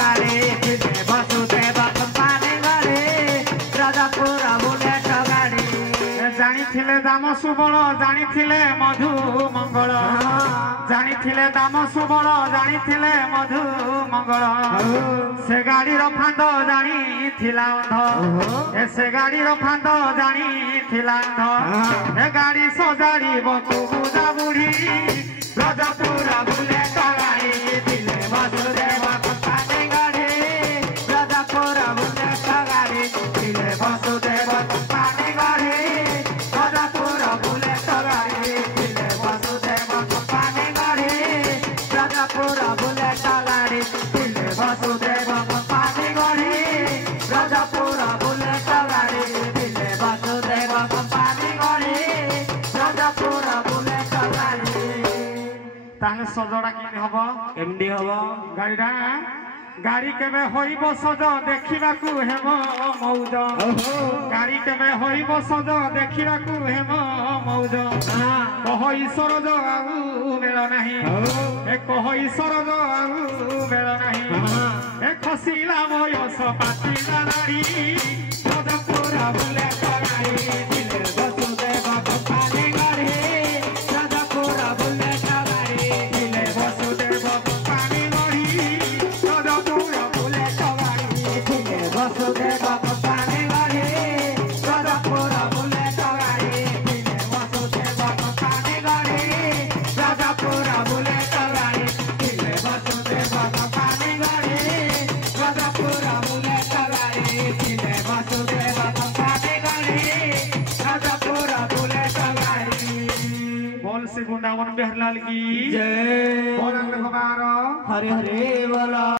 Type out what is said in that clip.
गाड़ी ଥିଲେ वसुदेव कंपानी गाड़ी राजापुर बुलेट गाड़ी जानी थिले दाम सुबल जानी थिले मधु मंगल जानी थिले दाम सुबल जानी थिले मधु मंगल से गाड़ी फांद जानी थिला अंध से गाड़ी फांद जानी थिला अंध ए गाड़ी सजाड़ी बतु बुझा बुढ़ी राजापुर बुलेट गाड़ी ଥିଲେ वसुदेव कंपानी गाड़ी राजापुर बुलेट गाड़ी ଥିଲେ वसुदेव कंपानी गाड़ी राजापुर बुलेट गाड़ी ଥିଲେ वसुदेव कंपानी गाड़ी राजापुर बुलेट गाड़ी ଥିଲେ वसुदेव कंपानी गाड़ी राजापुर बुलेट गाड़ी ଥିଲେ वसुदेव कंपानी गाड़ी राजापुर बुलेट गाड़ी ताहे सजड़ा कि हबो एमडी हबो गाड़ीटा गाड़ी केबे होइब सज देखिबाकू हेम मौज गाड़ी केबे होइब सज देखिबाकू हेम मौज कह ईश्वर जो आउ बेल नाही ए कह ईश्वर जो आउ बेल नाही ए खसिला मयस पातिला नारी राजापुर बुलेट गाड़ी ଥିଲେ वसुदेव कंपानी गाड़ी राजापुर बुलेट गाड़ी ଥିଲେ वसुदेव कंपानी गाड़ी राजापुर बुलेट गाड़ी ଥିଲେ वसुदेव कंपानी गाड़ी राजापुर बुलेट गाड़ी ଥିଲେ वसुदेव कंपानी गाड़ी राजापुर बुलेट गाड़ी ଥିଲେ वसुदेव कंपानी गाड़ी राजापुर बुलेट गाड़ी ଥିଲେ वसुदेव कंपानी गाड़ी राजापुर बुलेट गाड़ी बोल से गुंडावन बिहार लाल की जय बोल भगवान हरे हरे बोला।